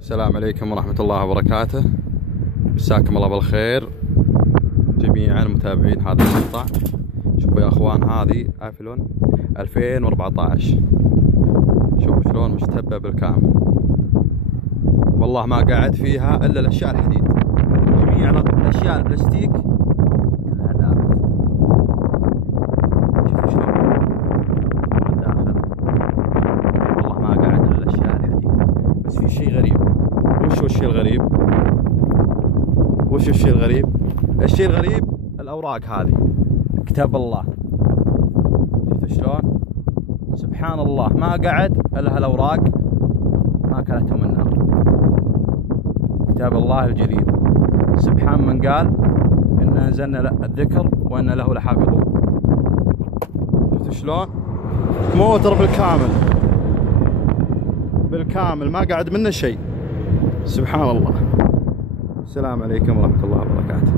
السلام عليكم ورحمة الله وبركاته. مساكم الله بالخير جميعا متابعين هذا المقطع. شوفوا يا اخوان، هذه افلون 2014. شوفوا شلون مشتبه بالكامل. والله ما قاعد فيها الا الاشياء الحديد، جميع الاشياء البلاستيك كلها ذابت. شوفوا شلون الداخل، والله ما قاعد الا الاشياء الحديد. بس في شيء غريب. وش الشيء الغريب؟ الشيء الغريب؟ الشيء الغريب الاوراق هذه، كتاب الله. شفتوا شلون؟ سبحان الله، ما قعد الا هالاوراق ما اكلتهم النار. كتاب الله الجليل، سبحان من قال إنا أنزلنا الذكر وإنا له لحافظون. شفتوا شلون؟ موتر بالكامل ما قعد منه شيء. سبحان الله. السلام عليكم ورحمة الله وبركاته.